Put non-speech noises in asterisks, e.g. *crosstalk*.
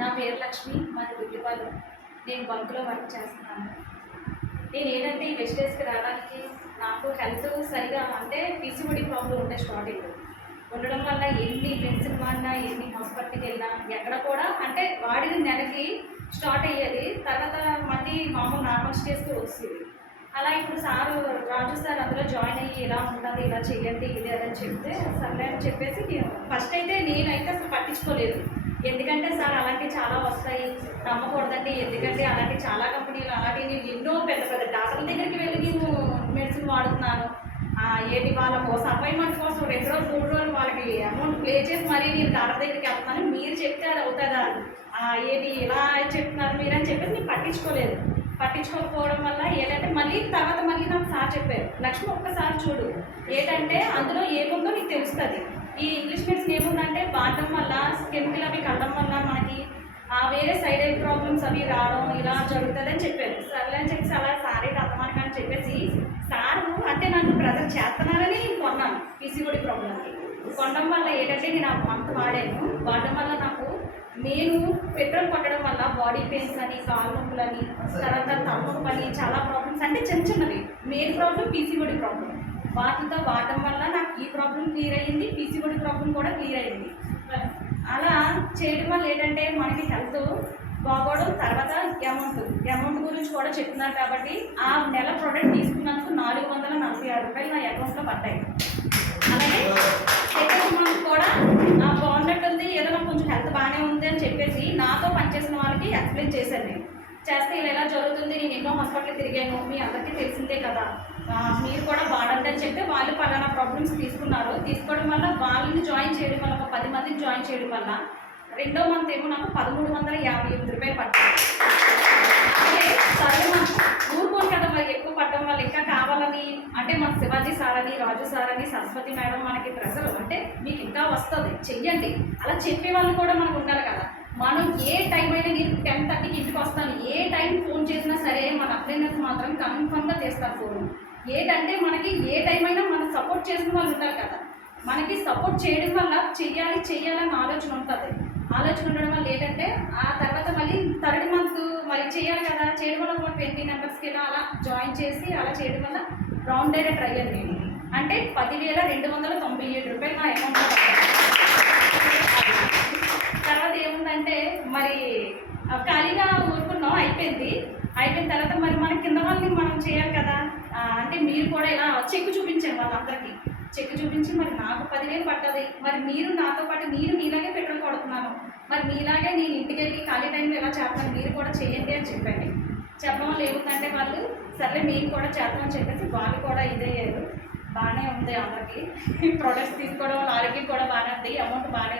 నా పేరు లక్ష్మి మాది గుడ్డిపాలెం నేను బంకులో వర్క్ చేస్తున్నాను. నేను ఏంటంటే ఈ వెజిటేజ్కి రావడానికి నాకు హెల్త్ సరిగా అంటే పీసీబడి ప్రాబ్లం ఉండే స్టార్టింగ్. ఉండడం వల్ల ఎన్ని మెడిసిన్ వాడినా ఎన్ని హాస్పిటల్కి వెళ్ళినా ఎక్కడ కూడా అంటే వాడిన నెలకి స్టార్ట్ అయ్యేది. తర్వాత మళ్ళీ మామూలు నార్మల్ స్టేజ్కి వస్తుంది. అలా ఇప్పుడు సారు రాజు సార్ అందులో జాయిన్ అయ్యి ఇలా ఉంటుంది ఇలా చేయండి ఇది అని చెప్తే సర్లే అని చెప్పేసి ఫస్ట్ అయితే నేనైతే అసలు పట్టించుకోలేదు. ఎందుకంటే సార్ అలాంటివి చాలా వస్తాయి నమ్మకూడదండి. ఎందుకంటే అలాంటి చాలా కంపెనీలు అలాంటి నేను ఎన్నో పెద్ద పెద్ద డాక్టర్ల దగ్గరికి వెళ్ళి నేను మెడిసిన్ వాడుతున్నాను. ఏంటి వాళ్ళ కోసం అపాయింట్మెంట్ కోసం రెండు రోజులు మూడు రోజులు వాళ్ళకి అమౌంట్ పే చేసి మరీ నేను డాక్టర్ దగ్గరికి వెళ్తున్నాను. మీరు చెప్తే అది అవుతుందా? ఏంటి ఇలా చెప్తున్నారు మీరు అని చెప్పేసి నేను పట్టించుకోలేదు. పట్టించుకోకపోవడం వల్ల ఏంటంటే మళ్ళీ తర్వాత మళ్ళీ నాకు సార్ చెప్పారు లక్ష్మి ఒక్కసారి చూడు. ఏంటంటే అందులో ఏముందో నీకు తెలుస్తుంది. ఈ ఇంగ్లీష్ మెడిసిన్ ఏముందంటే వాడటం వల్ల కెమికల్ అవి కలడం వల్ల మనకి ఆ వేరే సైడ్ ఎఫెక్ట్ ప్రాబ్లమ్స్ అవి రావడం ఇలా జరుగుతుందని చెప్పారు. సర్లే అని చెప్పేసి అలా సారీ అర్థమానికి అని చెప్పేసి సారు అంటే నన్ను ప్రజలు చేస్తున్నారని నేను కొన్నాను పీసీఓడి ప్రాబ్లమ్కి కొనడం వల్ల ఏంటంటే నేను ఆ మంత్ వాడాను. వాడడం వల్ల నాకు నేను పెట్రోల్ కొట్టడం వల్ల బాడీ పెయిన్స్ అని కాలు నొప్పులని తర్వాత తలనొప్పి అని చాలా ప్రాబ్లమ్స్ అంటే చిన్న చిన్నవి. మెయిన్ ప్రాబ్లం పీసీఓడి ప్రాబ్లం వాటితో వాడటం వల్ల నాకు ఈ ప్రాబ్లం క్లియర్ అయ్యింది పీసీఓడి ప్రాబ్లం కూడా క్లియర్ అయ్యింది అలా చేయడం వల్ల ఏంటంటే మనకి హెల్త్ బాగోవడం తర్వాత అమౌంట్ అమౌంట్ గురించి కూడా చెప్తున్నారు కాబట్టి ఆ నెల ప్రోడక్ట్ తీసుకున్నందుకు నాలుగు వందల నలభై ఆరు రూపాయలు నా అకౌంట్లో పడ్డాయి. చేసిన వాళ్ళకి ఎక్స్ప్లెయిన్ చేశాను నేను. చేస్తే ఇలా ఎలా జరుగుతుంది? నేను ఎన్నో హాస్పిటల్ తిరిగాను. మీ అందరికీ తెలిసిందే కదా. మీరు కూడా వాడండి చెప్తే వాళ్ళు పలానా ప్రాబ్లమ్స్ తీసుకున్నారు. తీసుకోవడం వల్ల వాళ్ళని జాయిన్ చేయడం వల్ల ఒక పది మందిని జాయిన్ చేయడం వల్ల రెండో మంత్ ఏమో నాకు పదమూడు వందల యాభై ఎనిమిది రూపాయలు పట్టాయి అంటే సరే మనం ఊరుకోను కదా మరి ఎక్కువ పట్టడం వల్ల ఇంకా కావాలని అంటే మన శివాజీ సార్ అని రాజు సార్ అని సరస్వతి మేడం మనకి ప్రజలు అంటే మీకు ఇంకా వస్తుంది. చెయ్యండి. అలా చెప్పే వాళ్ళు కూడా మనకు ఉండాలి కదా. మనం ఏ టైం అయినా నేను టెన్ థర్టీకి ఇంటికి వస్తాను. ఏ టైం ఫోన్ చేసినా సరే మన అప్లైనర్స్ మాత్రం కన్ఫర్మ్గా చేస్తారు ఫోన్ ఏంటంటే మనకి ఏ టైం అయినా మనం సపోర్ట్ చేసిన వాళ్ళు ఉంటారు కదా. మనకి సపోర్ట్ చేయడం వల్ల చెయ్యాలి చెయ్యాలని ఆలోచన ఉంటుంది. ఆలోచన ఉండడం వల్ల ఏంటంటే ఆ తర్వాత మళ్ళీ థర్డ్ మంత్ మళ్ళీ చేయాలి కదా. చేయడం వల్ల ఒక ట్వంటీ మెంబర్స్కి ఇలా అలా జాయిన్ చేసి అలా చేయడం వల్ల రౌండ్ డైరెక్ట్ అయ్యాను నేను అంటే పదివేల రెండు వందల తొంభై ఏడు రూపాయలు నా అకౌంట్ తర్వాత ఏముందంటే మరి ఆ, ఖాళీగా ఊరుకున్నాం అయిపోయింది. అయిపోయిన తర్వాత మరి మన కింద వాళ్ళని మనం చేయాలి కదా. అంటే మీరు కూడా ఇలా చెక్కు చూపించాను వాళ్ళందరికీ చెక్కు చూపించి మరి నాకు పదివేలు పడ్డది. మరి మీరు నాతో పాటు నేను మీలాగే పెట్రోల్ కొడుతున్నాను. మరి మీలాగే నేను ఇంటికి వెళ్ళి ఖాళీ టైంలో ఇలా చేస్తాను మీరు కూడా చేయండి అని చెప్పండి. చెప్పడం వల్ల వాళ్ళు సరే మేము కూడా చేద్దామని చెప్పేసి వాళ్ళు కూడా ఇదయ్యారు బాగానే ఉంది అందరికి. ప్రొడక్ట్స్ *laughs* తీసుకోవడం వాళ్ళకి కూడా బాగానే ఉంది. అమౌంట్ బాగానే ఉంది